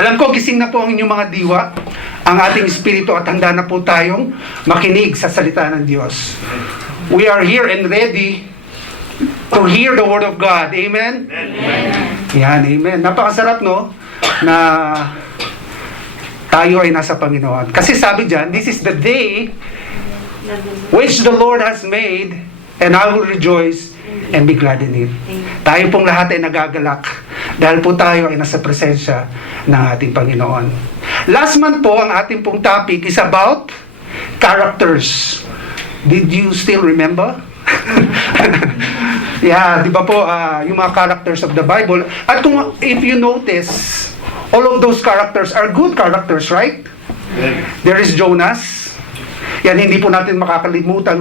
Alam ko, gising na po ang inyong mga diwa, ang ating espiritu, at handa na po tayong makinig sa salita ng Diyos. We are here and ready to hear the Word of God. Amen? Amen. Yan, amen. Napakasarap, no? Na tayo ay nasa Panginoon. Kasi sabi dyan, this is the day which the Lord has made, and I will rejoice and be glad in it. Tayo pong lahat ay nagagalak dahil po tayo ay nasa presensya ng ating Panginoon. Last month po, ang ating pong topic is about characters. Did you still remember? Yeah, di ba po, yung mga characters of the Bible. At kung if you notice, all of those characters are good characters, right? There is Jonas. Yan, hindi po natin makakalimutan.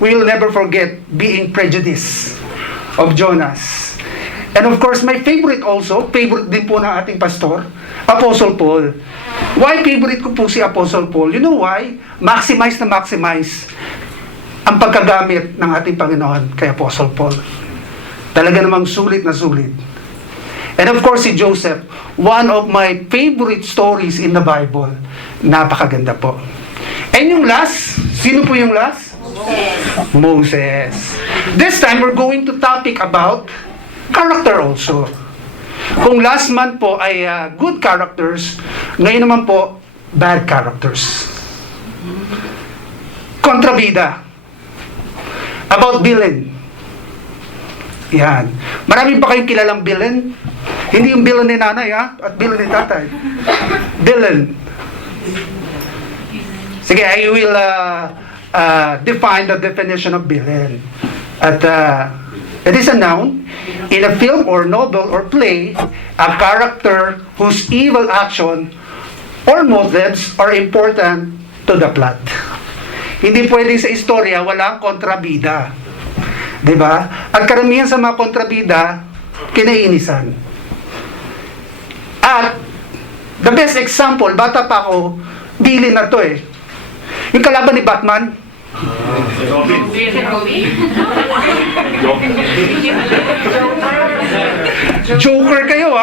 We'll never forget being prejudiced of Jonas. And of course, my favorite din po ng ating pastor, Apostle Paul. Why favorite ko po si Apostle Paul? You know why? Maximize ang pagkagamit ng ating Panginoon kay Apostle Paul. Talaga namang sulit na sulit. And of course, si Joseph, one of my favorite stories in the Bible. Napakaganda po. And yung last, sino po yung last? Moses. This time, we're going to topic about character also. Kung last month po ay good characters, ngayon naman po, bad characters. Kontrabida. About villain. Yan. Marami pa kayong kilalang villain? Hindi yung villain ni nanay, at villain ni tatay. Villain. Sige, I will define the definition of villain. At it is a noun in a film or novel or play, a character whose evil action or motives are important to the plot. Hindi pwede sa istorya walang kontrabida. Diba? At karamihan sa mga kontrabida, kinainisan. At the best example, bata pa ako, villain na to eh. Yung kalaban ni Batman. Joker kayo,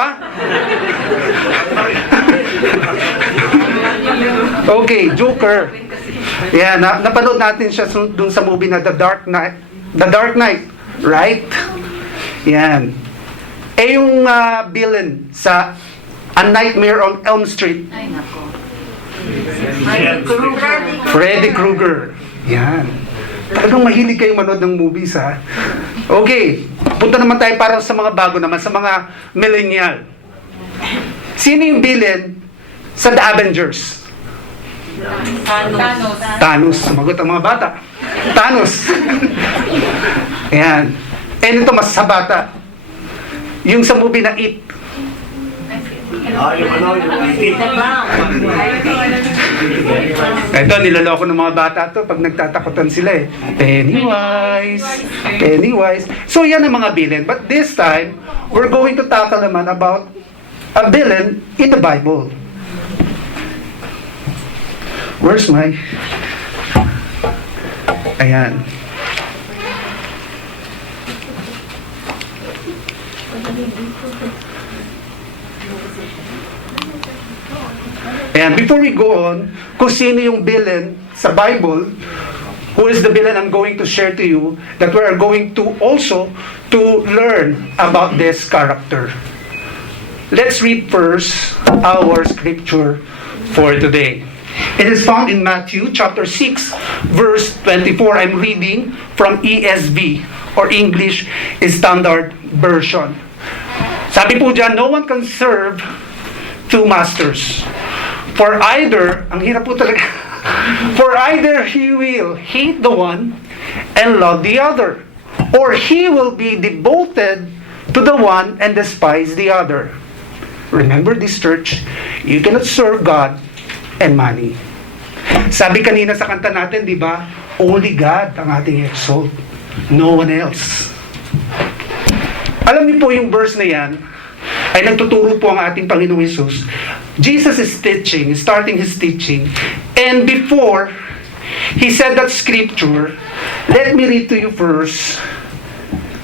Okay, Joker. Yeah, napanood natin siya dun sa movie na The Dark Knight, right? Yan. Yung villain sa A Nightmare on Elm Street. Ay, nako. Freddy Krueger. Yan. Talagang mahilig kayo manood ng movies, Okay. Punta naman tayo para sa mga bago naman, sa mga millennial. Sino yung villain sa The Avengers? Thanos. Sumagot ang mga bata. Thanos. Ayan. And ito, mas sa bata. Yung sa movie na It. Ito, niloloko ng mga bata to pag nagtatakutan sila eh. Pennywise. So yan ang mga villain. But this time, we're going to tackle naman about a villain in the Bible. Where's my... Ayan. And before we go on, kung sino yung villain sa Bible, who is the villain I'm going to share to you, that we are going to also to learn about this character. Let's read first our scripture for today. It is found in Matthew chapter 6, verse 24. I'm reading from ESV, or English Standard Version. Sabi po dyan, no one can serve two masters. For either, ang hirap po talaga, for either he will hate the one and love the other, or he will be devoted to the one and despise the other. Remember this, church, you cannot serve God and money. Sabi kanina sa kanta natin, di ba? Only God ang ating exalt. No one else. Alam niyo po yung verse na yan, ay nagtuturo po ang ating Panginoong Hesus. Jesus is teaching, starting His teaching. And before He said that scripture, let me read to you first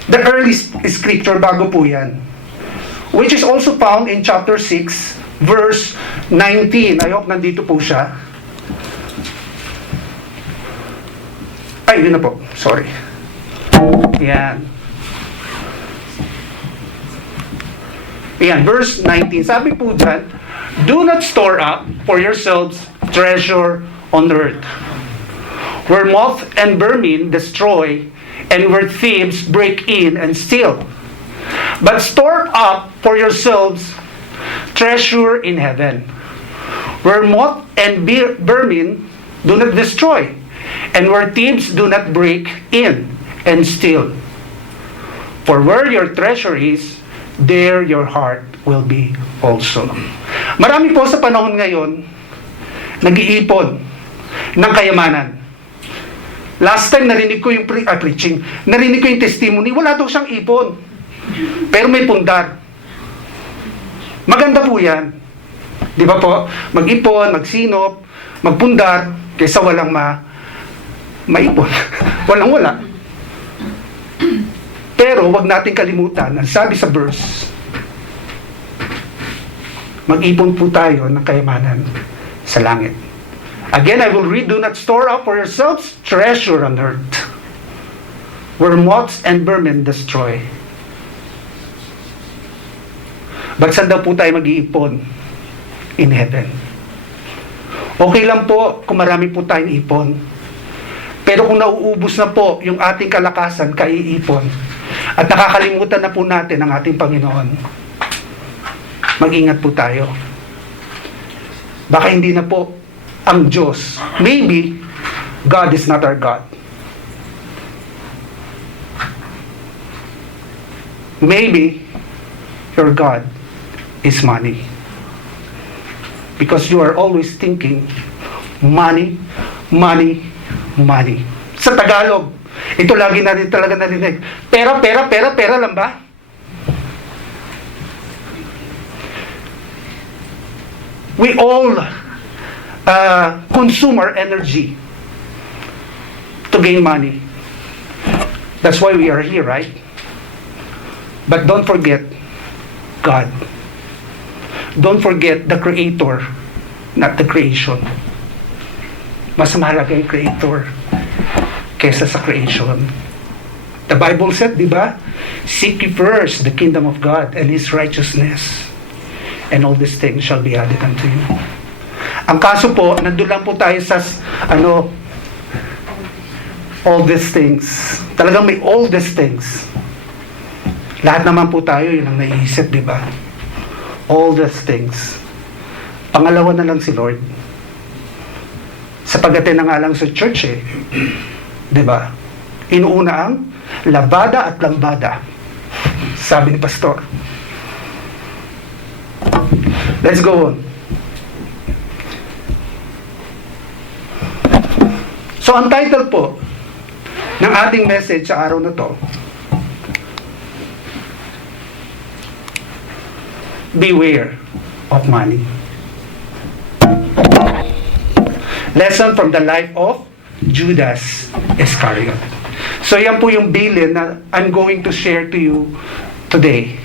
the early scripture bago po yan, which is also found in chapter 6, verse 19. I hope nandito po siya. Ay, yun na po. Sorry. Yan. Ayan, verse 19. Sabi po dyan, do not store up for yourselves treasure on earth, where moth and vermin destroy, and where thieves break in and steal. But store up for yourselves treasure in heaven, where moth and vermin do not destroy, and where thieves do not break in and steal. For where your treasure is, there your heart will be also. Marami po sa panahon ngayon, nag-iipon ng kayamanan. Last time narinig ko yung preaching, narinig ko yung testimony, wala daw siyang ipon. Pero may pundar. Maganda po yan. Di ba po? Mag-ipon, magsinop, magpundar, kaysa walang maipon. Walang-wala. Pero wag natin kalimutan, ang sabi sa verse, mag-ipon po tayo ng kayamanan sa langit. Again, I will read, do not store up for yourselves treasure on earth, where moths and vermin destroy. But saan daw po tayo mag-iipon? In heaven. Okay lang po kung marami po tayong ipon. Pero kung nauubos na po yung ating kalakasan, kaiipon, at nakakalimutan na po natin ang ating Panginoon, mag-ingat po tayo. Baka hindi na po ang Diyos. Maybe, God is not our God. Maybe, your God is money. Because you are always thinking, money, money, money. Sa Tagalog, ito lagi natin talaga narinig. Pera, pera, pera, pera lang ba? We all consume our energy to gain money. That's why we are here, right? But don't forget God. Don't forget the Creator, not the creation. Mas mahalaga yung Creator kesa sa creation. The Bible said, di ba? Seek ye first the kingdom of God and His righteousness, and all these things shall be added unto you. Ang kaso po, nandun lang po tayo sa, all these things. Talagang may all these things. Lahat naman po tayo, yun ang naiisip, di ba? All these things. Pangalawa na lang si Lord. Sapagkat na nga lang sa church eh. Di ba? Inuuna ang labada at lambada. Sabi ni Pastor. Let's go on. So, ang title po ng ating message sa araw na to, Beware of Money. Lesson from the life of Judas Iscariot. So, yan po yung bilin na I'm going to share to you today.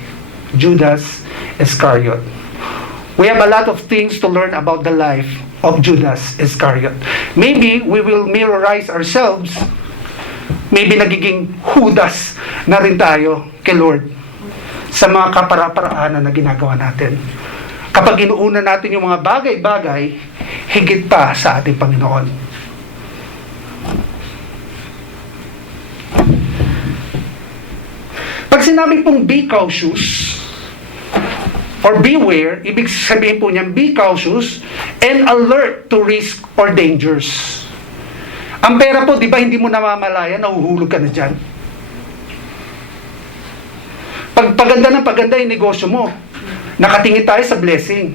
Judas Iscariot. We have a lot of things to learn about the life of Judas Iscariot. Maybe we will mirrorize ourselves. Maybe nagiging Judas na rin tayo kay Lord sa mga kapara-paraanan na ginagawa natin. Kapag inuuna natin yung mga bagay-bagay, higit pa sa ating Panginoon. Pag sinabi pong be cautious, or beware, ibig sabihin po niyan, be cautious and alert to risk or dangers. Ang pera po, di ba, hindi mo namamalaya, nahuhulog ka na dyan. Pag paganda ng paganda yung negosyo mo, nakatingin tayo sa blessing.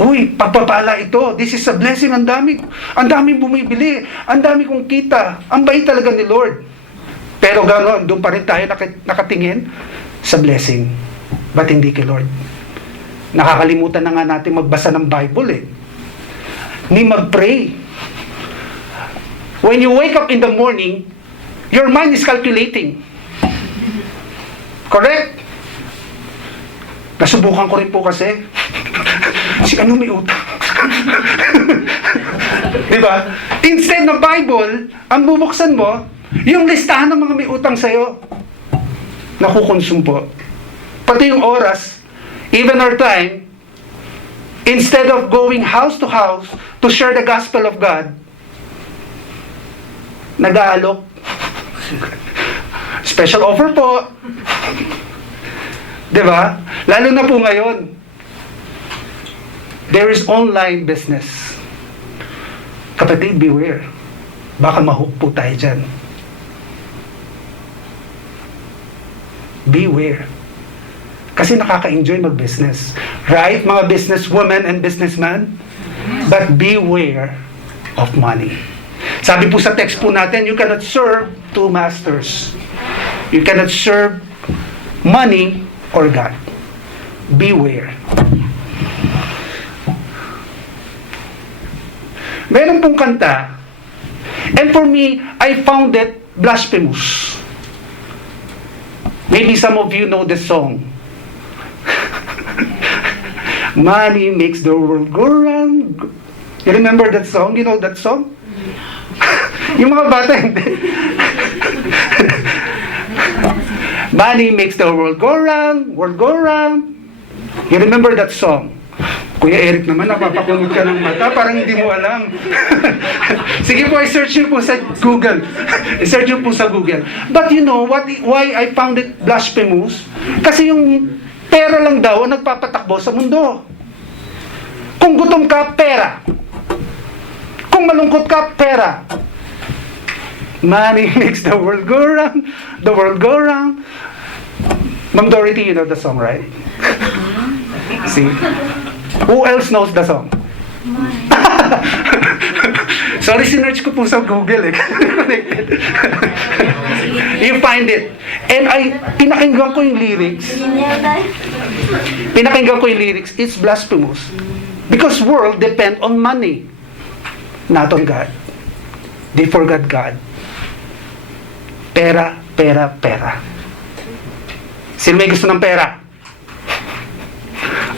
Uy, pagpapala ito, this is a blessing, ang daming bumibili, ang dami kong kita, ang bait talaga ni Lord. Pero gano'n, doon pa rin tayo nakatingin sa blessing. Ba't hindi kay Lord? Nakakalimutan na nga natin magbasa ng Bible eh. Ni mag-pray. When you wake up in the morning, your mind is calculating. Correct? Nasubukan ko rin po kasi. Si ano may utang? Diba? Instead ng Bible, ang bubuksan mo, yung listahan ng mga may utang sa'yo. Nakukonsume po. Pati yung oras, even our time, instead of going house to house to share the gospel of God, nag-aalok. Special offer po. Diba? Lalo na po ngayon, there is online business. Kapatid, beware. Baka mahook po tayo dyan. Beware. Kasi nakaka-enjoy mag-business. Right, mga businesswomen and businessmen? But beware of money. Sabi po sa text po natin, you cannot serve two masters. You cannot serve money or God. Beware. Meron pong kanta, and for me, I found it blasphemous. Maybe some of you know the song. Money makes the world go round. You remember that song? You know that song? Yung mga bata, hindi. Money makes the world go round, world go round. You remember that song? Kuya Eric naman, napapakunod ka ng mata, parang hindi mo alam. Sige po, i-search nyo po sa Google. I-search nyo po sa Google. But you know why I found it blasphemous? Kasi yung pera lang daw ang nagpapatakbo sa mundo. Kung gutom ka, pera. Kung malungkot ka, pera. Money makes the world go round, the world go round. Ma'am Dorothy, you know the song, right? See? Who else knows the song? Sorry, sinerch ko po sa Google eh. You find it. And pinakinggan ko yung lyrics. It's blasphemous. Because world depend on money, not on God. They forgot God. Pera, pera, pera. Sino may gusto ng pera?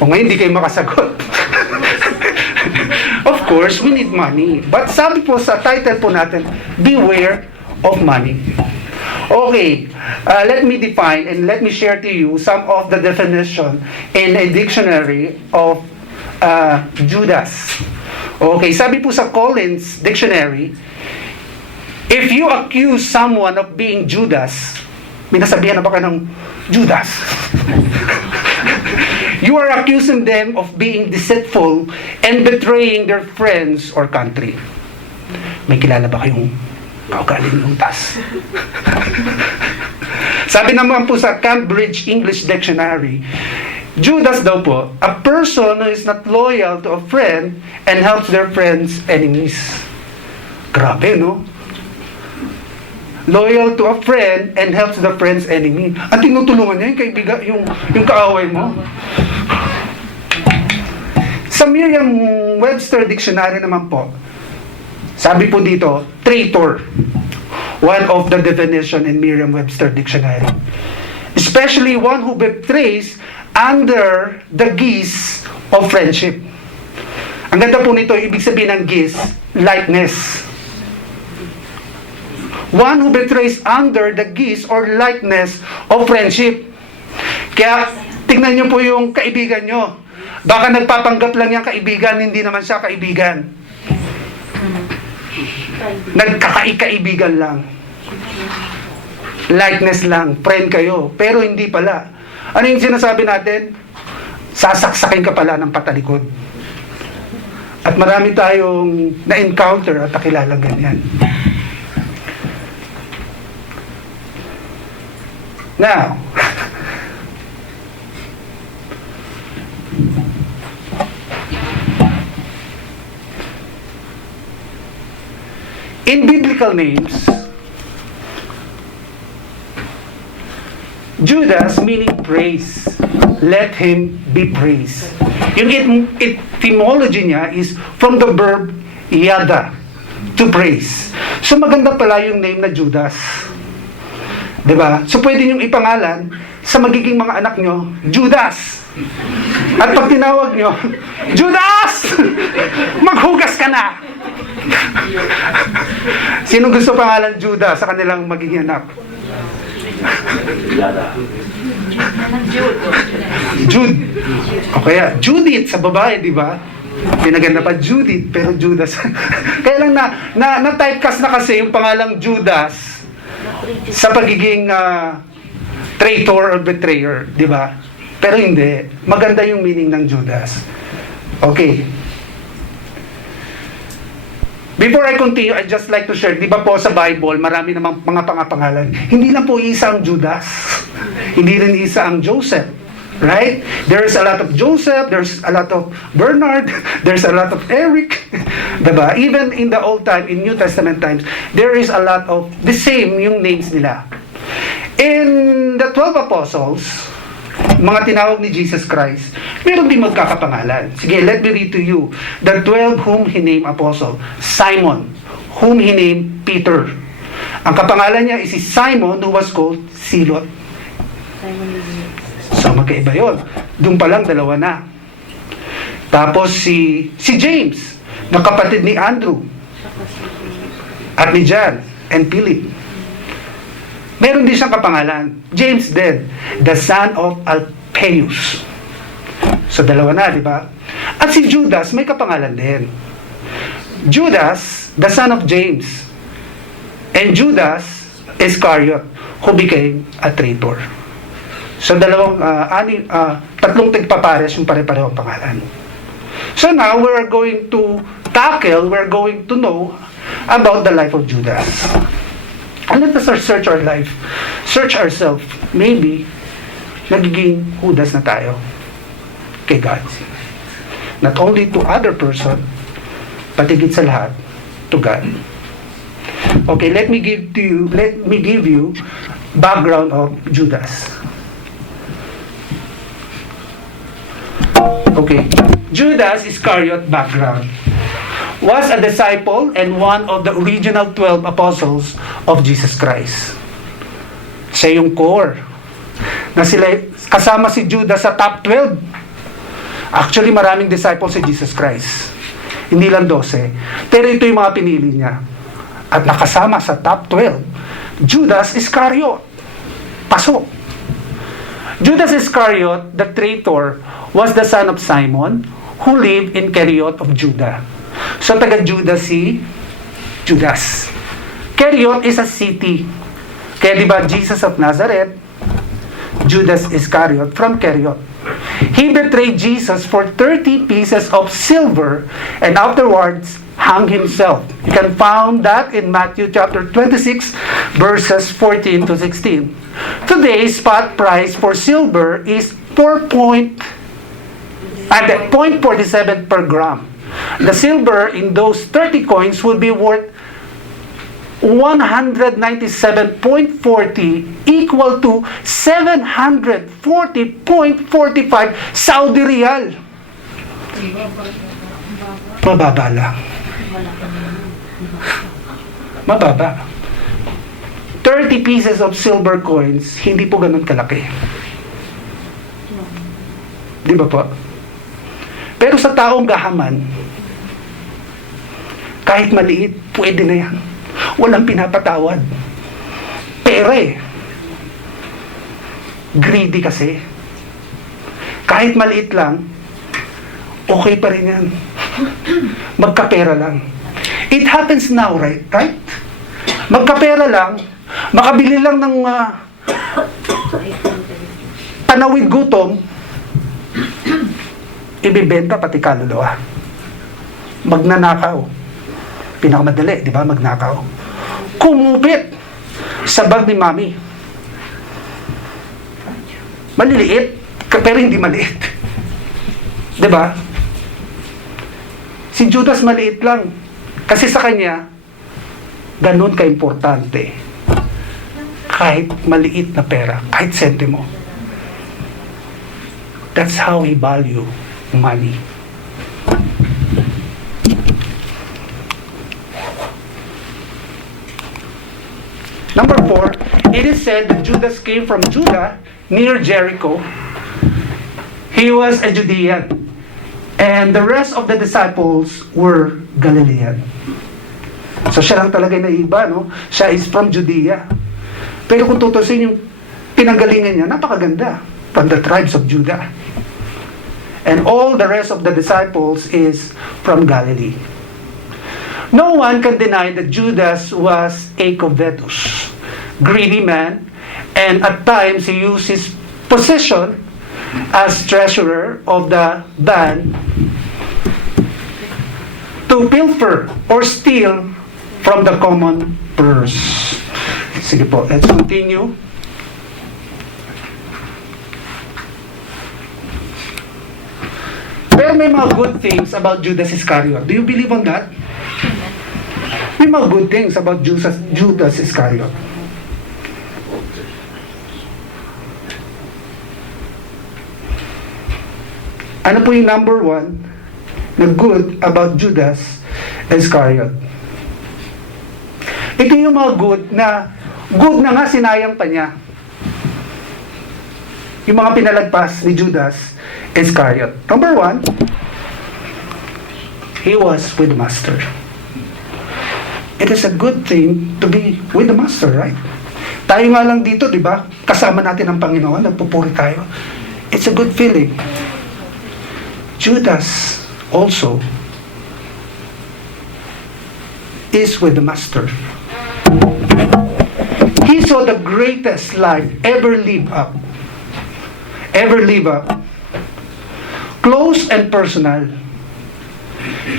O ngayon, hindi kayo makasagot. Of course, we need money. But sabi po sa title po natin, beware of money. Okay, let me define and let me share to you some of the definition in a dictionary of Judas. Okay, sabi po sa Collins Dictionary, if you accuse someone of being Judas, may nasabihan na ba ka ng Judas? You are accusing them of being deceitful and betraying their friends or country. May kilala ba kayong kaugaling utas? Sabi naman po sa Cambridge English Dictionary, Judas daw po, a person who is not loyal to a friend and helps their friends' enemies. Grabe, no? Loyal to a friend and helps the friend's enemy. Ang tinutulungan niya yung kaibigan, yung kaaway mo. Sa Merriam-Webster Dictionary naman po, sabi po dito, traitor. One of the definition in Merriam-Webster Dictionary. Especially one who betrays under the guise of friendship. Ang ganda po nito, ibig sabihin ng guise, likeness. One who betrays under the guise or likeness of friendship. Kaya, tingnan nyo po yung kaibigan nyo. Baka nagpapanggap lang yung kaibigan, hindi naman siya kaibigan. Nagkakaibigan lang. Likeness lang, friend kayo. Pero hindi pala. Ano yung sinasabi natin? Sasaksakin ka pala ng patalikod. At marami tayong na-encounter at nakilalang ganyan. Now, in biblical names, Judas meaning praise. Let him be praised. Yung etymology niya is from the verb yada, to praise. So maganda pala yung name na Judas. Diba? So pwede niyong ipangalan sa magiging mga anak nyo, Judas. At pag tinawag nyo, Judas! Maghugas ka na! Sino gusto pangalan Judas sa kanilang magiging anak? Jude. O kaya, Judith sa babae, di ba? Pinaganda pa Judith, pero Judas. Kaya lang na typecast na kasi yung pangalang Judas sa pagiging traitor or betrayer, di ba? Pero hindi. Maganda yung meaning ng Judas. Okay. Before I continue, I'd just like to share, di ba po sa Bible, marami namang mga pangapangalan. Hindi lang po isa ang Judas. Hindi rin isa ang Joseph. Right? There's a lot of Joseph, there's a lot of Bernard, there's a lot of Eric. Diba? Even in the Old Time, in New Testament times, there is a lot of the same yung names nila. In the 12 apostles, mga tinawag ni Jesus Christ, meron din magkakapangalan. Sige, let me read to you. The 12 whom he named apostle. Simon, whom he named Peter. Ang kapangalan niya is si Simon, who was called Silot. So, magkaiba yun. Doon pa lang, dalawa na. Tapos si James, na kapatid ni Andrew, at ni John, and Philip. Meron din siyang kapangalan. James din, the son of Alphaeus. So, dalawa na, di ba? At si Judas, may kapangalan din. Judas, the son of James. And Judas Iscariot, who became a traitor. So, tatlong tigpapares yung pare-pareho ang pangalan. So, now, we're going to know about the life of Judas. And let us search our life. Search ourselves. Maybe, nagiging Judas na tayo kay God. Not only to other person, but higit sa lahat, to God. Okay, let me give you background of Judas. Okay, Judas Iscariot background. Was a disciple and one of the original 12 apostles of Jesus Christ. Siya yung core. Na sila, kasama si Judas sa top 12. Actually, maraming disciples si Jesus Christ. Hindi lang 12. Pero ito yung mga pinili niya. At nakasama sa top 12, Judas Iscariot. Pasok. Judas Iscariot, the traitor, was the son of Simon, who lived in Keriot of Judah. So, taga-Judah si Judas. Keriot is a city. Kaya di ba Jesus of Nazareth, Judas Iscariot from Keriot. He betrayed Jesus for 30 pieces of silver and afterwards hung himself. You can find that in Matthew chapter 26, verses 14 to 16. Today's spot price for silver is 0.47 per gram. The silver in those 30 coins will be worth 197.40, equal to 740.45 Saudi Riyal. Mababa lang. Mababa. 30 pieces of silver coins, hindi po ganun kalaki. Di ba po? Pero sa taong gahaman, kahit maliit, pwede na yan. Walang pinapatawad. Pere. Greedy kasi. Kahit maliit lang, okay pa rin yan. Magkapera lang. It happens now, right? Magkapera lang, makabili lang ng panawid gutom, ibibenta pati kaluluwa. Magnanakaw. Pinakamadali, di ba? Magnakaw. Kumupit sa bag ni mami. Maliliit, pero hindi maliit. Di ba? Si Judas maliit lang. Kasi sa kanya, ganun ka-importante. Kahit maliit na pera, kahit sentimo. That's how he value money. Number 4, it is said that Judas came from Judah, near Jericho. he was a Judean. And the rest of the disciples were Galilean. So siya lang talaga yung naiba, no? Siya is from Judea. Pero kung tutusin yung pinanggalingan niya, napakaganda. From the tribes of Judah. And all the rest of the disciples is from Galilee. No one can deny that Judas was a covetous, greedy man, and at times he used his position as treasurer of the band to pilfer or steal from the common purse. Sige po, let's continue. Pero may mga good things about Judas Iscariot. Do you believe on that? May mga good things about Judas Iscariot. Ano po yung number one na good about Judas Iscariot? Ito yung mga good na nga sinayang pa niya. Yung mga pinalagpas ni Judas Iscariot. Number one, he was with the Master. It is a good thing to be with the Master, right? Tayo nga lang dito, di ba? Kasama natin ang Panginoon, nagpupuri tayo. It's a good feeling. Judas also is with the Master. He saw the greatest life ever lived up. Close and personal.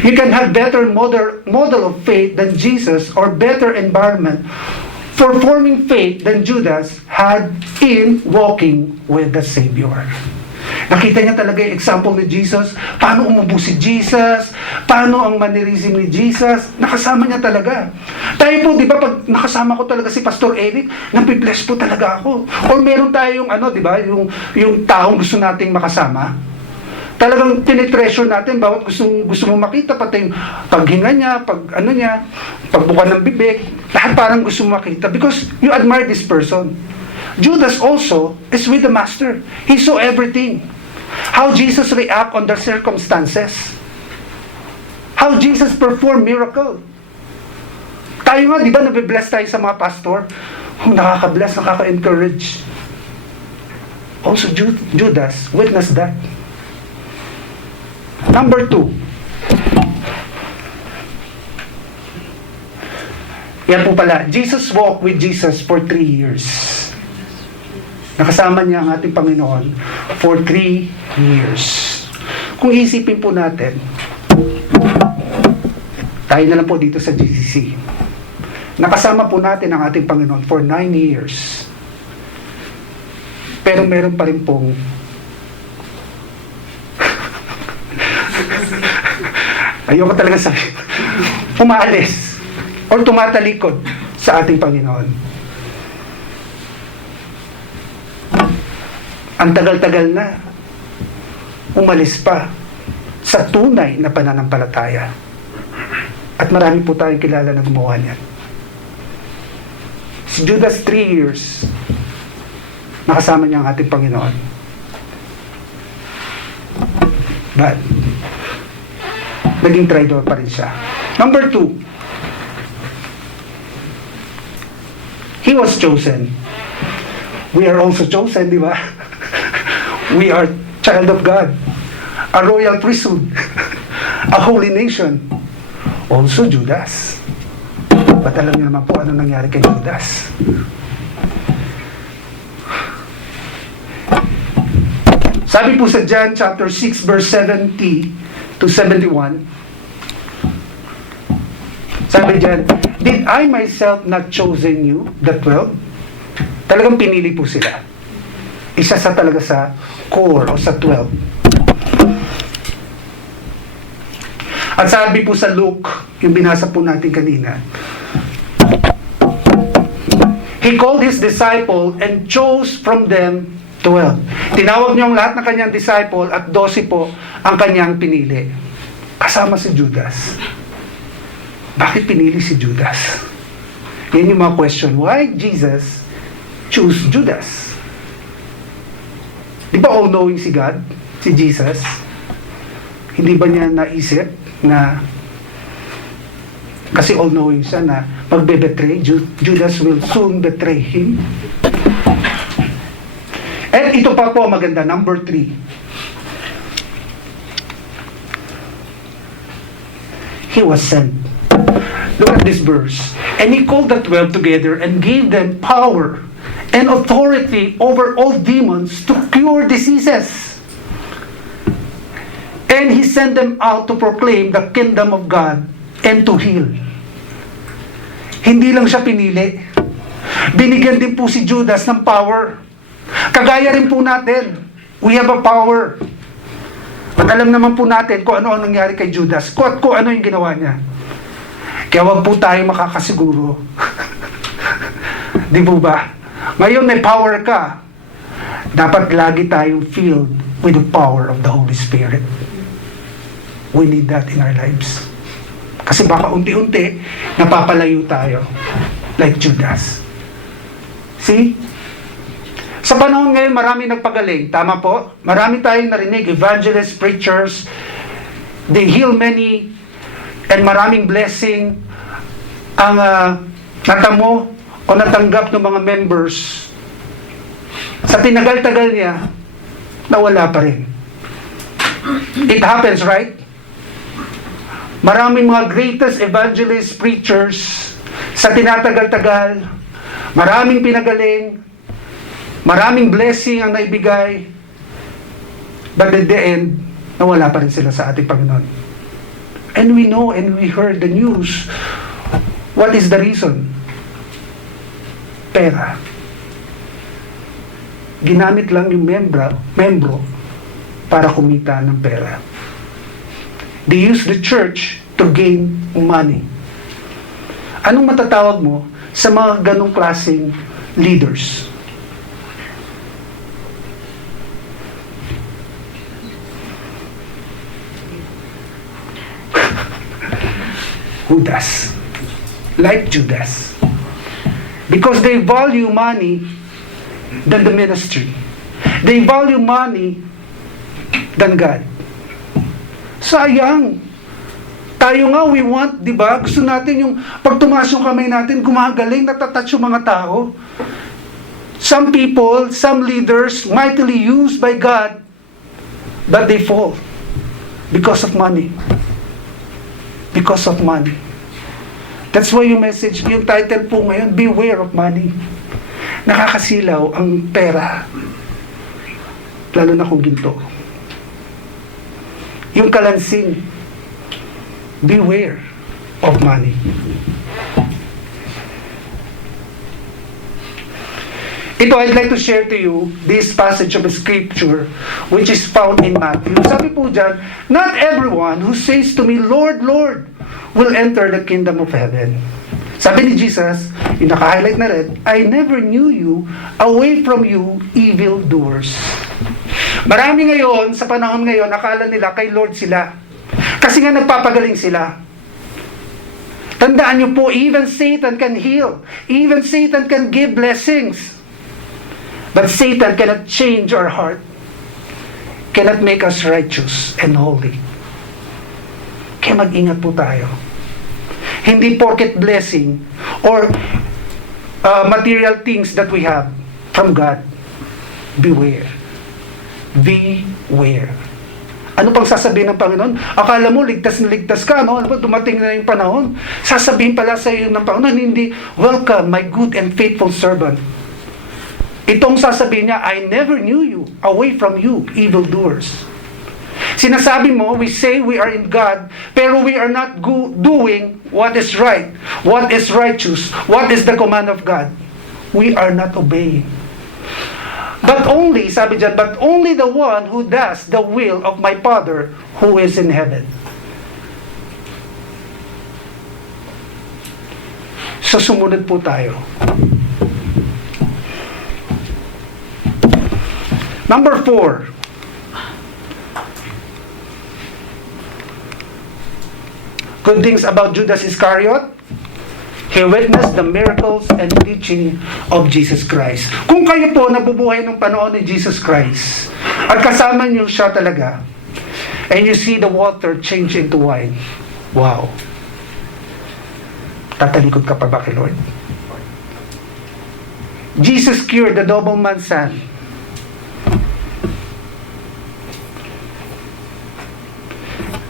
You can have better model of faith than Jesus, or better environment for forming faith than Judas had in walking with the Savior. Nakita niya talaga yung example ni Jesus, paano umubo si Jesus, paano ang mannerism ni Jesus, nakasama niya talaga. Tayo po, di ba, pag nakasama ko talaga si Pastor Eric, napibless po talaga ako. Or meron tayong, di ba, yung taong gusto nating makasama. Talagang tinitreasure natin, bawat gusto mo makita, pati yung paghinga niya, pagbuka ng bibig, lahat parang gusto mo makita because you admire this person. Judas also is with the Master. He saw everything. How Jesus react on the circumstances. How Jesus perform miracle. Tayo nga, di ba, nabibless tayo sa mga pastor? Nakaka-bless, nakaka-encourage. Also, Judas witnessed that. Number two. Yan po pala, Jesus walked with Jesus for 3 years. Nakasama niya ang ating Panginoon for 3 years. Kung isipin po natin, tayo na lang po dito sa GCC. Nakasama po natin ang ating Panginoon for 9 years. Pero meron pa rin pong ayoko talaga sabihin, umaalis or tumatalikod sa ating Panginoon. Ang tagal-tagal na, umalis pa sa tunay na pananampalataya. At marami po tayong kilala na gumawa niyan. Si Judas, 3 years, nakasama niya ang ating Panginoon. But, naging traitor pa rin siya. Number 2, he was chosen. We are also chosen, di ba? We are child of God, a royal priesthood, a holy nation. Also Judas. Ba't alam niyo naman po ano nangyari kay Judas? Sabi po sa John chapter 6 verse 70 to 71, sabi diyan, did I myself not chosen you, the 12? Talagang pinili po sila. Isa sa talaga sa core o sa 12. At sabi po sa Luke, yung binasa po natin kanina, he called his disciple and chose from them 12. Tinawag niyo ang lahat ng kanyang disciple at 12 po ang kanyang pinili. Kasama si Judas. Bakit pinili si Judas? Yan yung mga question. Why Jesus choose Judas? Di ba all-knowing si God? si Jesus? Hindi ba niya naisip na, kasi all-knowing siya na pagbe-betray, Judas will soon betray him? At ito pa po maganda, number 3. He was sent. Look at this verse. And he called the 12 together and gave them power and authority over all demons to cure diseases. And he sent them out to proclaim the kingdom of God and to heal. Hindi lang siya pinili. Binigyan din po si Judas ng power. Kagaya rin po natin. We have a power. At alam naman po natin kung ano ang nangyari kay Judas. Kung ano yung ginawa niya. Kaya wag po tayo makakasiguro. Di po ba? Ngayon may power ka. Dapat lagi tayong filled with the power of the Holy Spirit. We need that in our lives. Kasi baka unti-unti napapalayo tayo. Like Judas. See? Sa panahon ngayon, marami nagpagaling. Tama po? Marami tayong narinig. Evangelists, preachers. They heal many. And maraming blessing ang natamo o natanggap ng mga members. Sa tinagal-tagal niya, nawala pa rin. It happens, right? Maraming mga greatest evangelists, preachers, sa tinatagal-tagal, maraming pinagaling, maraming blessing ang naibigay, but at the end, nawala pa rin sila sa ating Panginoon. And we know and we heard the news. What is the reason? Pera. Ginamit lang yung membro para kumita ng pera. They use the church to gain money. Anong matatawag mo sa mga ganong klaseng leaders? Judas. Like Judas. Because they value money than the ministry. They value money than God. Sayang. Tayo nga, we want, di ba? Gusto natin yung, pag tumaas yung kamay natin, gumagaling, natatouch yung mga tao. Some people, some leaders, mightily used by God, but they fall. Because of money. Because of money. That's why yung message, yung title po ngayon, Beware of Money. Nakakasilaw ang pera. Lalo na kung ginto. Yung kalansing, beware of money. Ito, I'd like to share to you this passage of scripture which is found in Matthew. Sabi po dyan, not everyone who says to me, Lord, Lord, will enter the kingdom of heaven. Sabi ni Jesus, yung naka-highlight na red, I never knew you, away from you, evildoers. Marami ngayon, sa panahon ngayon, akala nila kay Lord sila. Kasi nga nagpapagaling sila. Tandaan niyo po, even Satan can heal. Even Satan can give blessings. But Satan cannot change our heart. Cannot make us righteous and holy. Kaya mag-ingat po tayo. Hindi porket blessing or material things that we have from God. Beware. Beware. Ano pang sasabihin ng Panginoon? Akala mo, ligtas na ligtas ka, no? Ano ba, dumating na yung panahon. Sasabihin pala sa iyo ng Panginoon, hindi, welcome, my good and faithful servant. Itong sasabihin niya, I never knew you, away from you, evildoers. Sinasabi mo, we say we are in God, pero we are not doing what is right, what is righteous, what is the command of God. We are not obeying. But only, sabi dyan, but only the one who does the will of my Father who is in heaven. So sumunod po tayo. Number 4. Good things about Judas Iscariot. He witnessed the miracles and teaching of Jesus Christ. Kung kayo po nabubuhay ng panahon ni Jesus Christ, At kasama niyo siya talaga. And you see the water change into wine. Wow. Tatalikod ka pa ba kay Lord? Jesus cured the nobleman's son.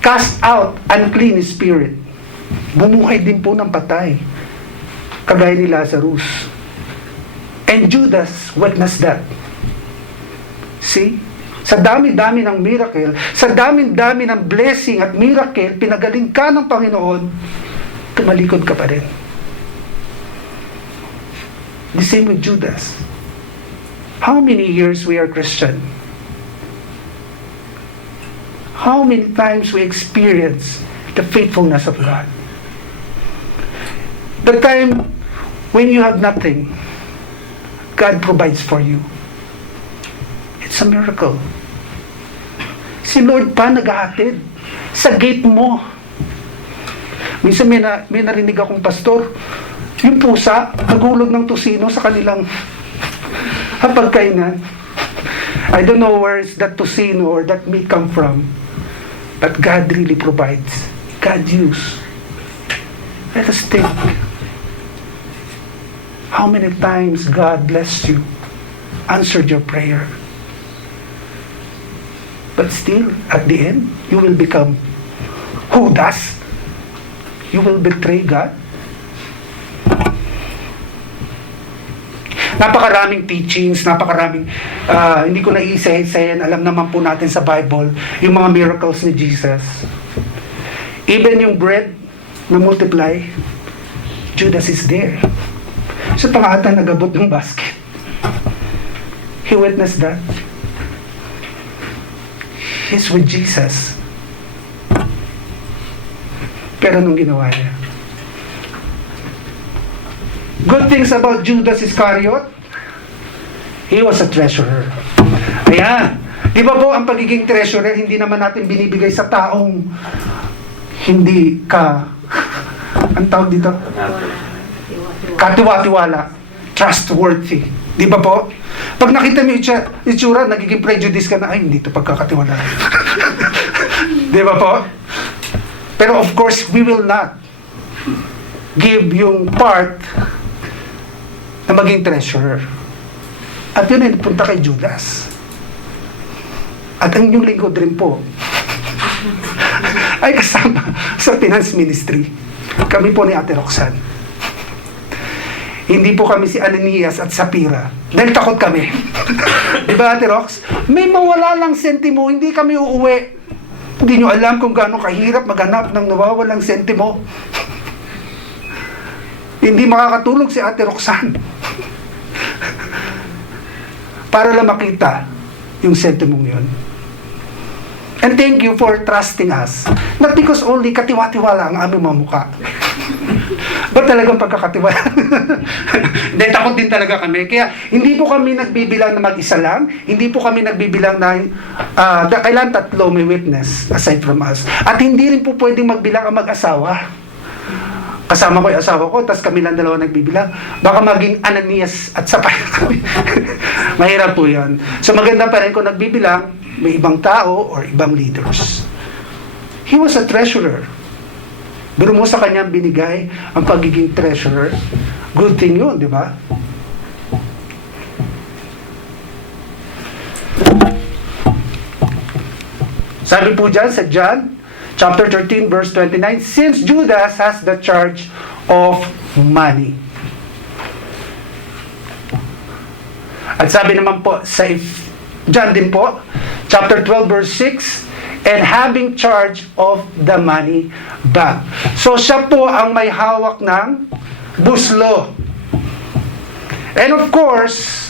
Cast out unclean spirit. Bumuhay din po ng patay. Kagaya ni Lazarus. And Judas witnessed that. See? Sa dami-dami ng miracle, sa dami-dami ng blessing at miracle, pinagaling ka ng Panginoon, tumalikod ka pa rin. The same with Judas. How many years we are Christian? How many times we experience the faithfulness of God? The time when you have nothing, God provides for you. It's a miracle. Si Lord pa naghahatid sa gate mo. Minsan may narinig akong pastor, yung pusa, nagulog ng tusino sa kanilang hapagkainan. I don't know where is that tusino or that meat come from. But God really provides. God use. Let us think. How many times God blessed you, answered your prayer. But still, at the end, you will become who does? You will betray God. Napakaraming teachings, napakaraming, hindi ko na isa-isayin, alam naman po natin sa Bible, yung mga miracles ni Jesus. Even yung bread na multiply, Judas is there. Sa pangatan nagabot ng basket. He witnessed that. He's with Jesus. Pero anong ginawa niya? Good things about Judas Iscariot, he was a treasurer. Ayan. Di ba po, ang pagiging treasurer, hindi naman natin binibigay sa taong hindi ka, ang tawag dito? Katiwa-tiwala. Trustworthy. Di ba po? Pag nakita mo itsura, nagiging prejudice ka na, ay, hindi ito pagkakatiwala. Di ba po? Pero of course, we will not give yung part na maging treasurer. At yun ay punta kay Judas. At ang inyong lingkod rin po ay kasama sa finance ministry. Kami po ni Ate Roxanne. Hindi po kami si Ananias at Sapira. Dahil takot kami. Diba, Ate Rox? May mawala lang sentimo, hindi kami uuwi. Hindi nyo alam kung gaano kahirap maghanap ng nawawalang sentimo. Hindi makakatulog si Ate Roxanne. Para lang makita yung sentimong yun. And thank you for trusting us. Not because only katiwa-tiwala ang aming mga mukha. Ba't talagang pagkakatiwala? Dahil takot din talaga kami. Kaya hindi po kami nagbibilang na mag-isa lang. Hindi po kami nagbibilang na kailan tatlo may witness aside from us. At hindi rin po pwedeng magbilang ang mag-asawa. Kasama ko yung asawa ko, tapos kami lang dalawa nagbibilang. Baka maging Ananias at Sapphira kami. Mahirap po yan. So maganda pa rin kung nagbibilang, may ibang tao or ibang leaders. He was a treasurer. Pero mo sa kanya binigay ang pagiging treasurer. Good thing yun, di ba? Sabi po dyan sa John, chapter 13, verse 29, since Judas has the charge of money. At sabi naman po sa John din po, chapter 12, verse 6, and having charge of the money bag. So siya po ang may hawak ng buslo. And of course,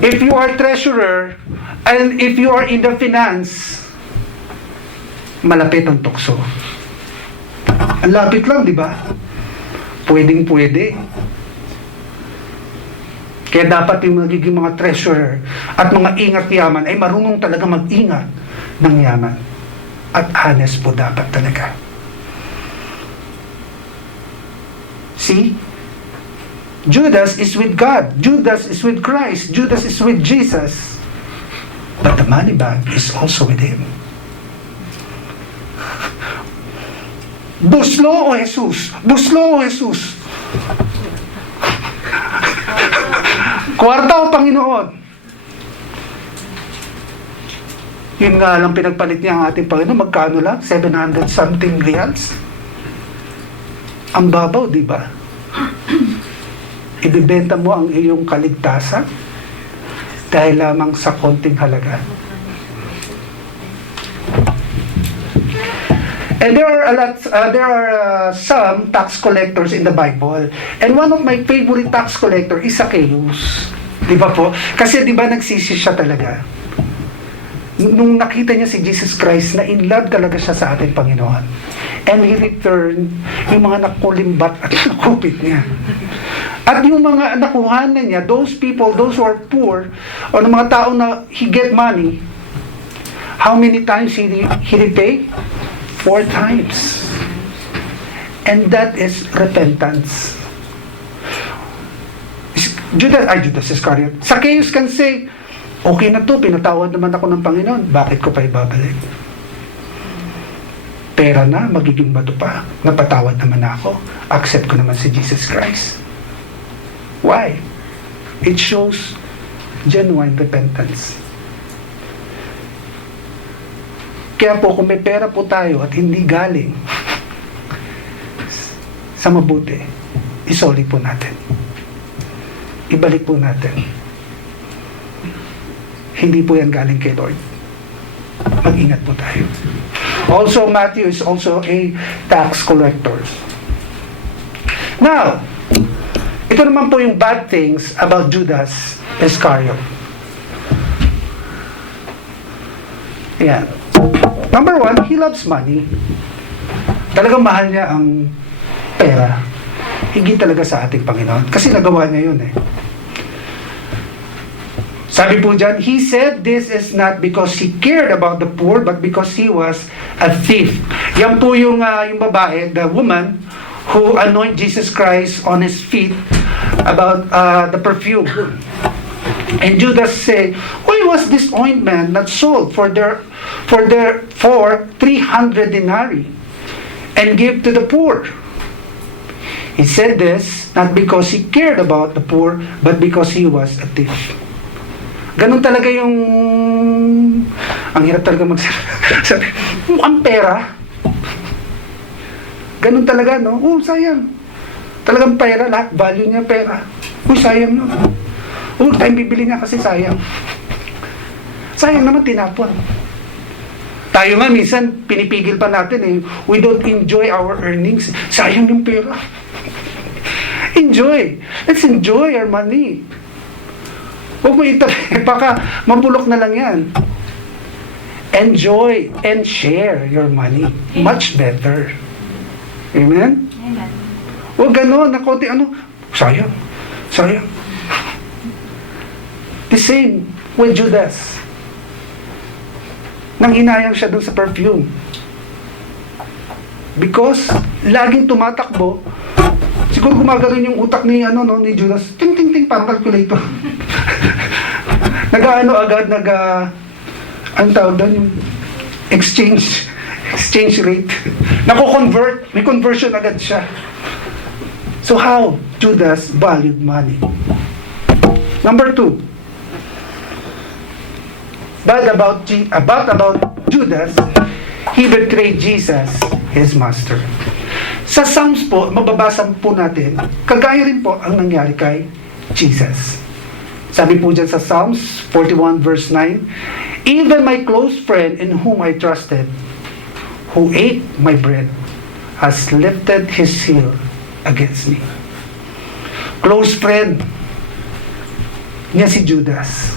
if you are treasurer, and if you are in the finance, malapit ang tukso. Ang lapit lang, di ba? Pwedeng pwede. Kaya dapat yung magiging mga treasurer at mga ingat yaman ay marunong talaga mag-ingat ng yaman. At honest po dapat talaga. See? Judas is with God. Judas is with Christ. Judas is with Jesus. but the money bag is also with him. Buslo o Jesus? Buslo o Jesus? Kwarta o Panginoon? Yun nga lang pinagpalit niya ang ating Panginoon. Magkano lang? 700 something reals? Ang babaw, di ba? Ibibenta mo ang iyong kaligtasan dahil lamang sa konting halaga. And there are some tax collectors in the Bible. And one of my favorite tax collector is Zacchaeus. Di ba po? Kasi di ba nagsisi siya talaga? Nung nakita niya si Jesus Christ, na in love talaga siya sa ating Panginoon. And he returned yung mga nakulimbat at nakupit niya. At yung mga nakuhanan niya, those people, those who are poor, o ng mga tao na he get money, how many times he repay? 4 times. And that is repentance. Judas Iscariot. Zacchaeus can say, okay na to, pinatawad naman ako ng Panginoon, bakit ko pa ibabalik? Pera na, magiging bato pa, napatawad naman ako, accept ko naman si Jesus Christ. Why? It shows genuine repentance. Kaya po, kung may pera po tayo at hindi galing sa mabuti, isoli po natin. Ibalik po natin. Hindi po yan galing kay Lord. Mag-ingat po tayo. Also, Matthew is also a tax collector. Now, ito naman po yung bad things about Judas Iscariot. Yan. Number 1, he loves money. Talagang mahal niya ang pera. Higit talaga sa ating Panginoon. Kasi nagawa niya yun eh. Sabi po dyan, he said this is not because he cared about the poor, but because he was a thief. Yan po yung babae, the woman, who anointed Jesus Christ on his feet about the perfume. And Judas said, why was this ointment not sold for 300 denarii and give to the poor? He said this not because he cared about the poor, but because he was a thief. Ganun talaga yung, ang hirap talaga magsabi, mukhang pera. Ganun talaga, no? Oh, sayang. Talagang pera, lahat value niya pera. Oh, sayang no. Oh, tayong bibili niya kasi sayang. Sayang naman tinapon. Tayo nga minsan pinipigil pa natin eh. We don't enjoy our earnings. Sayang yung pera. Enjoy. Let's enjoy our money. Huwag mo itabi. Baka mabulok na lang yan. Enjoy and share your money. Much better. Amen? Amen. Huwag gano'n. Na konti ano. Sayang. Sayang. The same with Judas. Nang hinayang siya dun sa perfume. Because laging tumatakbo, siguro gumagano'n yung utak ni ni Judas. Ting ting ting, parang calculator. Nag-ano agad, ang tawag doon, yung exchange rate. Nako-convert, may conversion agad siya. So how Judas valued money? Number 2. But about Judas, he betrayed Jesus, his master. Sa Psalms po, mababasa po natin, kagaya rin po ang nangyari kay Jesus. Sabi po dyan sa Psalms 41 verse 9, even my close friend in whom I trusted, who ate my bread, has lifted his heel against me. Close friend niya si Judas.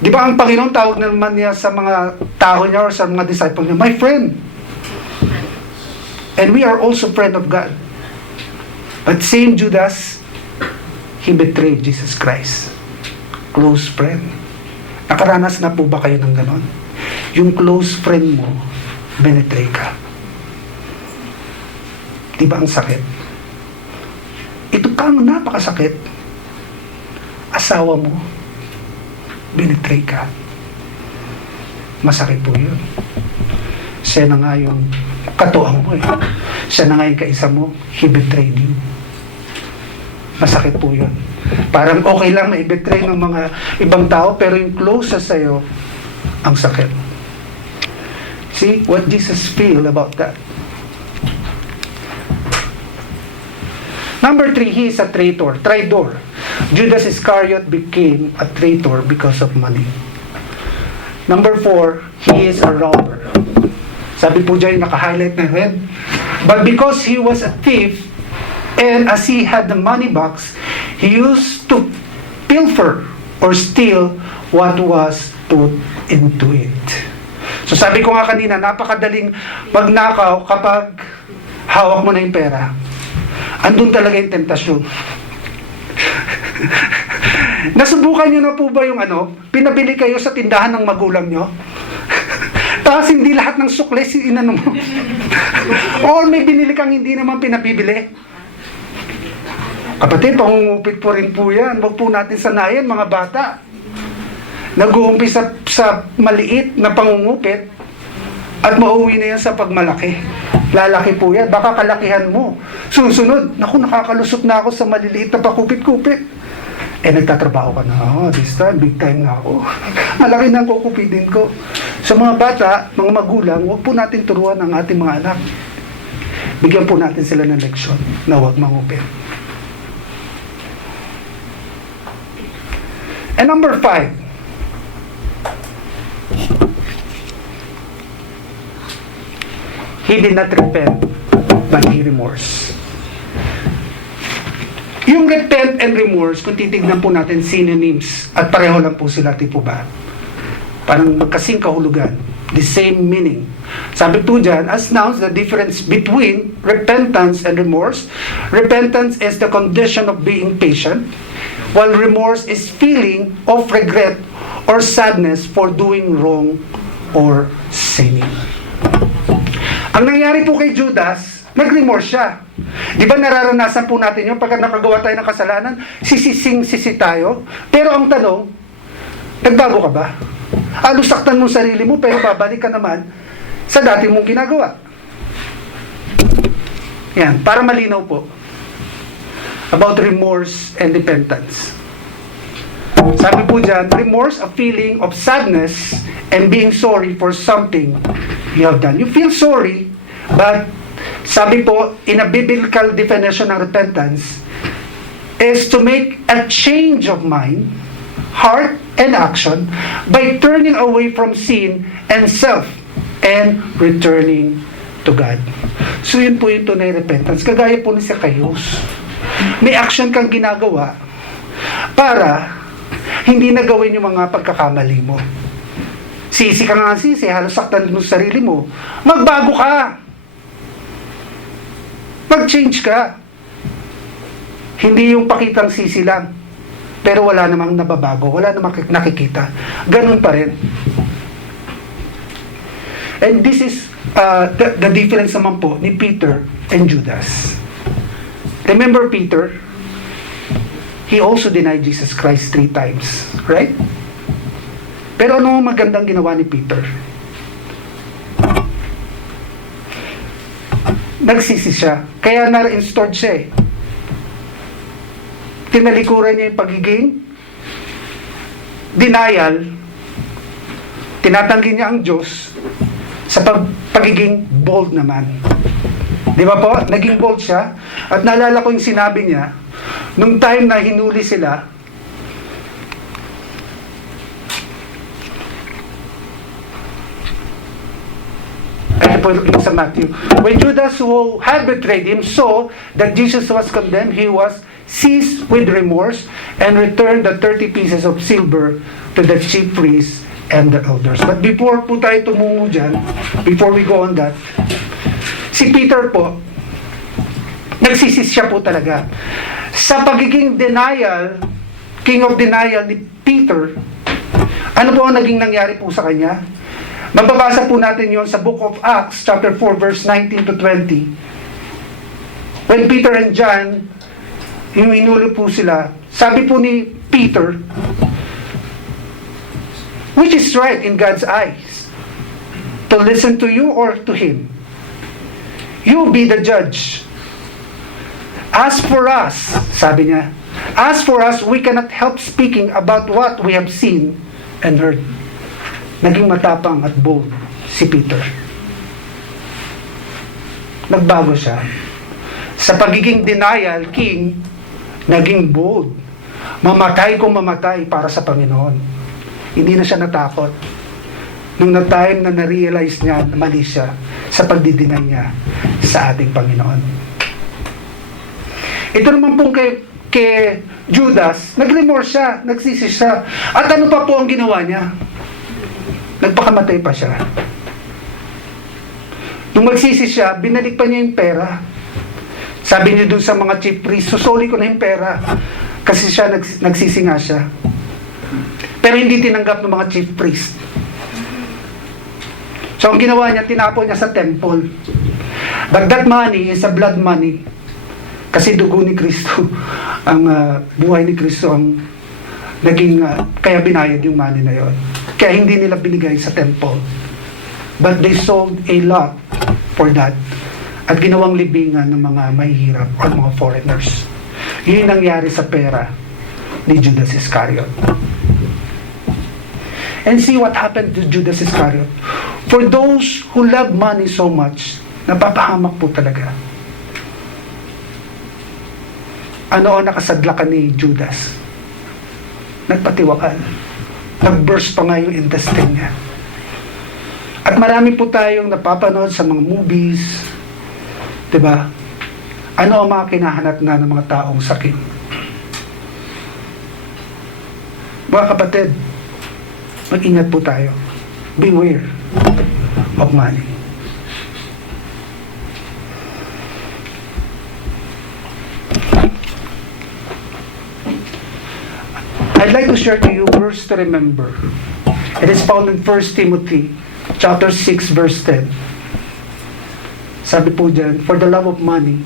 Di ba ang Panginoon tawag naman niya sa mga tao niya or sa mga disciple niya, my friend. And we are also friend of God. But same Judas, he betrayed Jesus Christ. Close friend. Nakaranas na po ba kayo ng ganon? Yung close friend mo, binetray ka. Di ba ang sakit? Ito pa ang napakasakit. Asawa mo, binitray ka. Masakit po yun. Siya na nga yung katuwang mo eh. Siya na nga yung kaisa mo, he betrayed you. Masakit po yun. Parang okay lang na i-betray ng mga ibang tao, pero yung closest sa'yo, ang sakit. See what Jesus feel about that. Number 3, he is a traitor. Traidor. Judas Iscariot became a traitor because of money. Number 4, he is a robber. Sabi po dyan, naka-highlight na red. But because he was a thief, and as he had the money box, he used to pilfer or steal what was put into it. So sabi ko nga kanina, napakadaling magnakaw kapag hawak mo na yung pera. Andun talaga yung tentasyon. Nasubukan nyo na po ba yung pinabili kayo sa tindahan ng magulang nyo? Tapos hindi lahat ng sukles inano mo. Or may binili kang hindi naman pinabibili. Kapatid, pangungupit po rin po yan. Huwag po natin sanayan, mga bata. Nag-uumpisa sa maliit na pangungupit at mauwi na yan sa pagmalaki. Lalaki po yan. Baka kalakihan mo. Susunod, naku, nakakalusot na ako sa maliliit na pakupit-kupit. Nagtatrabaho ka na. This time, big time na ako. Malaki na ang kukupitin ko. Sa mga bata, mga magulang, huwag po natin turuan ang ating mga anak. Bigyan po natin sila ng leksyon na huwag mangupit. And number 5, he did not repent, but he remorse. Yung repent and remorse, kung titignan po natin synonyms, at pareho lang po sila, tipo ba? Parang magkasing kahulugan. The same meaning. Sabi po dyan, as nouns, the difference between repentance and remorse. Repentance is the condition of being patient, while remorse is feeling of regret or sadness for doing wrong or sinning. Ang nangyari po kay Judas, nag-remorse siya. Di ba nararanasan po natin yun pagka nakagawa tayo ng kasalanan, sisi tayo. Pero ang tanong, nagbago ka ba? Saktan mo sarili mo, pero babalik ka naman sa dati mong ginagawa. Yan, para malinaw po. About remorse and repentance. Sabi po dyan, remorse, a feeling of sadness and being sorry for something you have done. You feel sorry, but sabi po, in a biblical definition ng repentance, is to make a change of mind, heart, and action by turning away from sin and self and returning to God. So yun po yung tunay repentance. Kagaya po ni Zacchaeus. May action kang ginagawa para hindi na gawin yung mga pagkakamali mo. Sisi ka nga sisi, halos saktan mo sa sarili mo. Magbago ka. Mag-change ka. Hindi yung pakitang sisi lang. Pero wala namang nababago, wala namang nakikita. Ganun pa rin. And this is the difference naman po ni Peter and Judas. Remember Peter? He also denied Jesus Christ 3 times. Right? Pero ano magandang ginawa ni Peter? Nagsisi siya. Kaya na-restored siya eh. Tinalikuran niya yung pagiging denial. Tinatanggi niya ang Diyos sa pagiging bold naman. Di ba po? Naging bold siya. At naalala ko yung sinabi niya, nung time na hinuli sila, sa Matthew, when Judas who had betrayed him saw that Jesus was condemned, he was seized with remorse and returned the 30 pieces of silver to the chief priests and the elders. But before po tayo tumungo dyan, before we go on that, si Peter po, nagsisis siya po talaga. Sa pagiging denial, king of denial ni Peter, ano po ang naging nangyari po sa kanya? Mababasa po natin yon sa Book of Acts, chapter 4, verse 19 to 20. When Peter and John, hinulo po sila, sabi po ni Peter, Which is right in God's eyes? To listen to you or to Him? You be the judge. As for us, sabi niya, as for us, we cannot help speaking about what we have seen and heard. Naging matapang at bold si Peter. Nagbago siya. Sa pagiging denial, king, naging bold. Mamatay kung mamatay para sa Panginoon. Hindi na siya natakot. Nung na-time na na-realize niya na mali siya sa pagdidinay niya sa ating Panginoon. Ito naman pong kay Judas, nag-remorse siya, nagsisi siya. At ano pa po ang ginawa niya? Nagpakamatay pa siya. Nung magsisi siya, binalik pa niya yung pera. Sabi niya dun sa mga chief priest, susuli ko na yung pera. Kasi siya, nagsisi nga siya. Pero hindi tinanggap ng mga chief priest. So ang ginawa niya, tinapon niya sa temple. But that money is a blood money. Kasi dugo ni Kristo, ang buhay ni Kristo ang naging, kaya binayad yung money na yon. Kaya hindi nila binigay sa temple. But they sold a lot for that. At ginawang libingan ng mga mahihirap o mga foreigners. Yun yung nangyari sa pera ni Judas Iscariot. And see what happened to Judas Iscariot. For those who love money so much, napapahamak po talaga. Ano ang nakasadlakan ni Judas? Nagpatiwakal. Nag-burst pa nga yung intestine niya. At marami po tayong napapanood sa mga movies, diba? Ano ang mga kinahanap na ng mga taong sakit? Mga kapatid, mag-ingat po tayo. Beware of money. I'd like to share to you a verse to remember. It is found in 1 Timothy chapter 6 verse 10. Sabi po dyan, for the love of money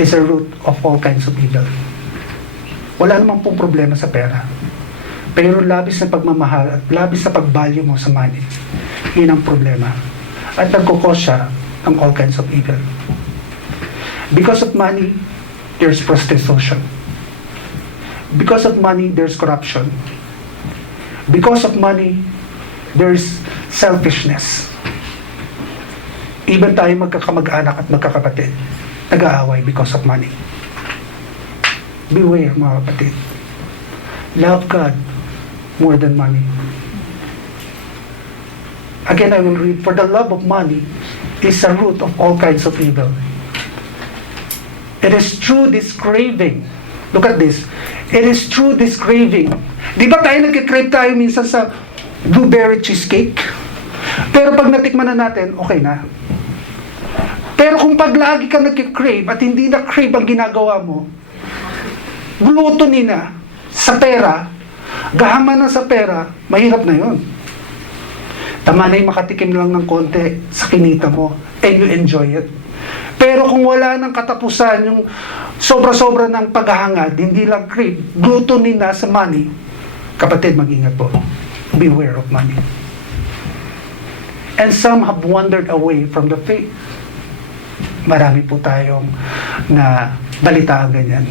is a root of all kinds of evil. Wala namang pong problema sa pera. Pero labis na pagmamahal at labis na pag-value mo sa money, yun ang problema. At nagkukos siya ng all kinds of evil. Because of money, there's prostitution. Because of money, there's corruption. Because of money, there's selfishness. Even tayo magkakamag-anak at magkakapatid, nag-aaway because of money. Beware, mga kapatid. Love God more than money. Again, I will read, for the love of money is a root of all kinds of evil. It is through this craving. Look at this. It is through this craving. Di ba tayo nagkikrave tayo minsan sa blueberry cheesecake? Pero pag natikman na natin, okay na. Pero kung pag lagi ka nagkikrave at hindi na crave ang ginagawa mo, gluttony na sa pera, gahaman na sa pera, mahirap na yon. Tama na yung makatikim lang ng konti sa kinita mo and you enjoy it. Pero kung wala ng katapusan, yung sobra-sobra ng paghahangad, hindi lang crave, gluttony na sa money, kapatid, mag-ingat po. Beware of money. And some have wandered away from the faith. Marami po tayong na balita ganyan.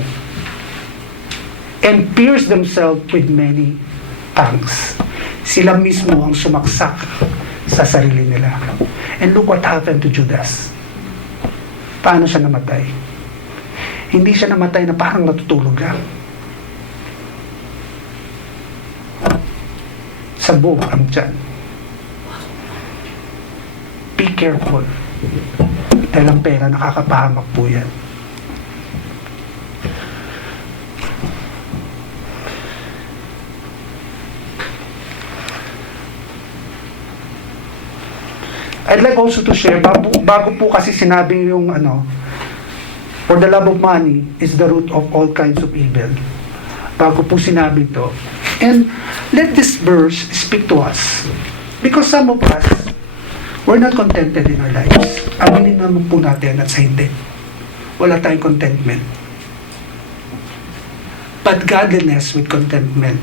And pierce themselves with many pangs. Sila mismo ang sumaksak sa sarili nila. And look what happened to Judas. Paano siya namatay? Hindi siya namatay na parang natutulog lang. Sabog ang tiyan. Be careful. Dahil ang pera nakakapahamak po yan. I'd like also to share, bago po kasi sinabi yung for the love of money is the root of all kinds of evil. Bago po sinabi ito. And let this verse speak to us. Because some of us, we're not contented in our lives. Aminin naman po natin at sa hindi. Wala tayong contentment. But godliness with contentment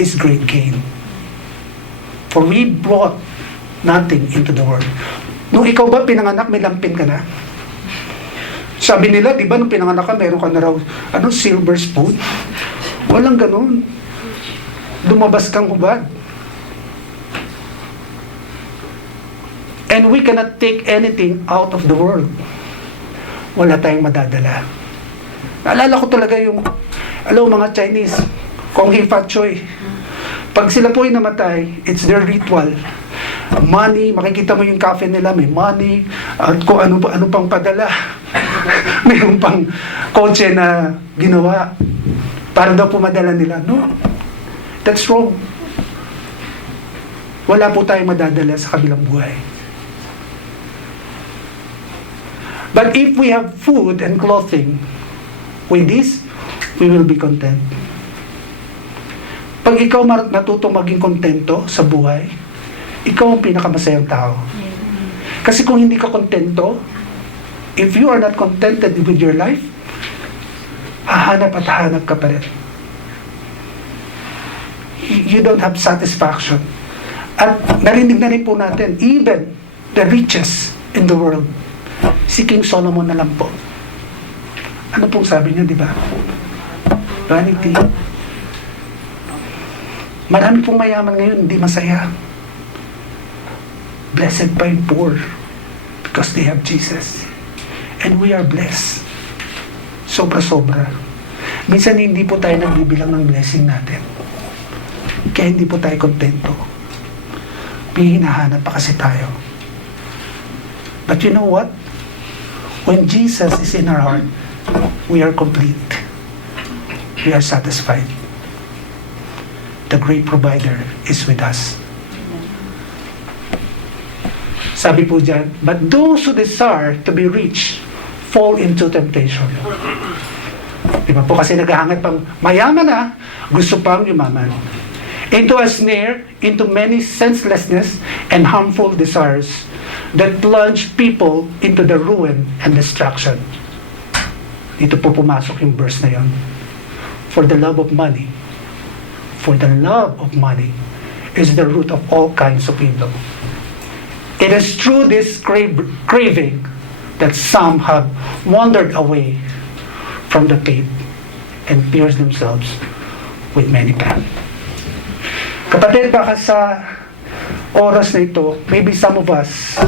is great gain. For we brought nothing into the world. Nung ikaw ba pinanganak, may lampin ka na? Sabi nila, di ba, nung pinanganak ka, meron ka na raw, silver spoon? Walang ganun. Lumabas kang hubad. And we cannot take anything out of the world. Wala tayong madadala. Naalala ko talaga yung, mga Chinese, Kung Hei Fat Choi. Pag sila po ay namatay, it's their ritual. Money, makikita mo yung coffin nila, may money, at kung ano pang padala. Mayroon pang kotse na ginawa para daw pumadala nila. No, that's wrong. Wala po tayong madadala sa kabilang buhay. But if we have food and clothing, with this, we will be content. Pag ikaw natutong maging kontento sa buhay, ikaw ang pinakamasayang tao. Kasi kung hindi ka kontento, if you are not contented with your life, hahanap at hahanap ka pa rin. You don't have satisfaction. At narinig na rin po natin, even the richest in the world, si King Solomon na lang po. Ano pong sabi niya, di ba? Vanity. Marami pong mayaman ngayon, hindi masaya. Blessed pa yung poor because they have Jesus. And we are blessed. Sobra-sobra. Minsan hindi po tayo nagbibilang ng blessing natin. Kaya hindi po tayo kontento. May hinahanap pa kasi tayo. But you know what? When Jesus is in our heart, we are complete. We are satisfied. The great provider is with us. Sabi po dyan, but those who desire to be rich fall into temptation. Diba po kasi naghahangad pang mayaman na, gusto pang yumaman. Into a snare, into many senselessness and harmful desires that plunge people into the ruin and destruction. Dito po pumasok yung verse na yon. For the love of money is the root of all kinds of evil. It is through this craving that some have wandered away from the faith and pierced themselves with many pangs. Kapatid, baka sa oras na ito, maybe some of us,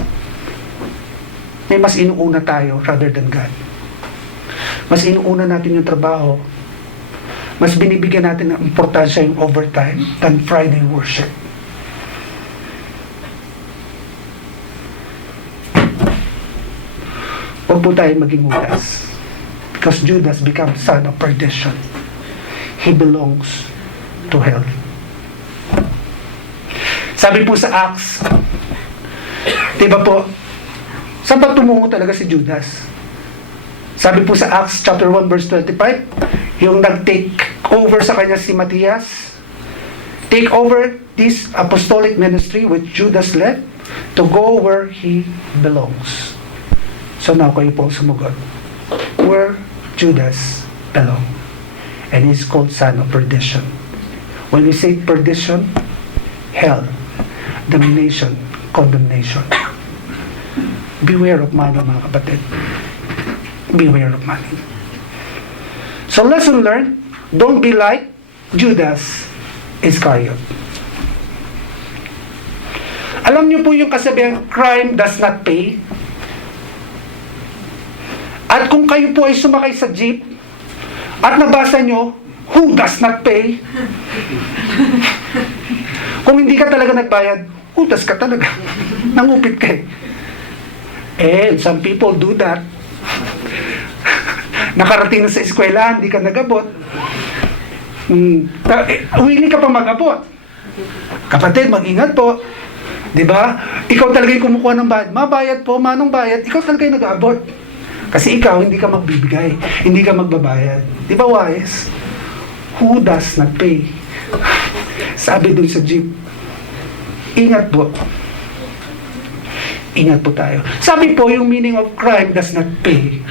may mas inuuna tayo rather than God. Mas inuuna natin yung trabaho. Mas binibigyan natin ng importansya yung overtime than Friday worship. Huwag po tayo maging utas. Because Judas becomes son of perdition. He belongs to hell. Sabi po sa Acts, diba po, saan ba tumungo talaga si Judas? Sabi po sa Acts chapter 1 verse 25, yung nag-take over sa kanya si Matthias, take over this apostolic ministry which Judas led to go where he belongs. So now kayo po sumugot. Where Judas belong. And he's called son of perdition. When we say perdition, hell, damnation, condemnation. Beware of money, mga kapatid. Beware of money. So lesson learned, don't be like Judas Iscariot. Alam niyo po yung kasabihan, crime does not pay. At kung kayo po ay sumakay sa jeep at nabasa nyo, who does not pay? Kung hindi ka talaga nagbayad, utas ka talaga. Nangupit ka eh. And some people do that. Nakarating na sa eskwela, hindi ka nagabot. Willing ka pa magabot. Kapatid, mag-ingat po. Diba? Ikaw talaga yung kumukuha ng bayad. Mabayad po, manong bayad. Ikaw talaga yung nag-aabot. Kasi ikaw, hindi ka magbibigay. Hindi ka magbabayad. Diba wise? Who does not pay? Sabi dun sa jeep. Ingat po. Ingat po tayo. Sabi po, yung meaning of crime does not pay.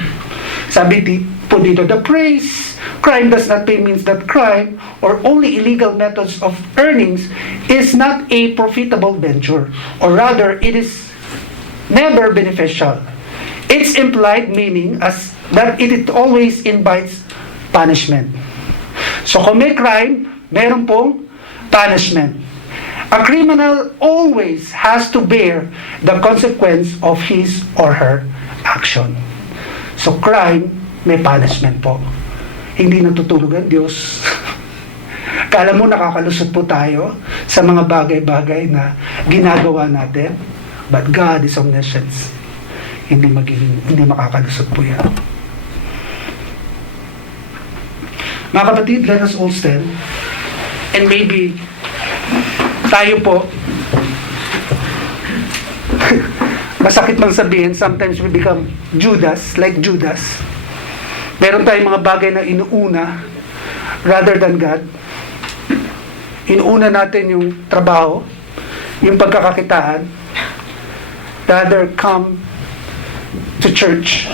Sabi po put dito the praise. Crime does not pay means that crime or only illegal methods of earnings is not a profitable venture, or rather it is never beneficial. Its implied meaning as that it always invites punishment. So kung may crime, meron pong punishment. A criminal always has to bear the consequence of his or her action. So crime, may punishment po. Hindi natutulog ang Diyos. Kala mo nakakalusot po tayo sa mga bagay-bagay na ginagawa natin. But God is omniscient. Hindi makakalusot po yan. Mga kapatid, let us all stand. And maybe tayo po, masakit mang sabihin, sometimes we become Judas, like Judas. Meron tayong mga bagay na inuuna rather than God. Inuuna natin yung trabaho, yung pagkakakitaan, rather come to church.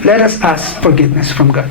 Let us ask forgiveness from God.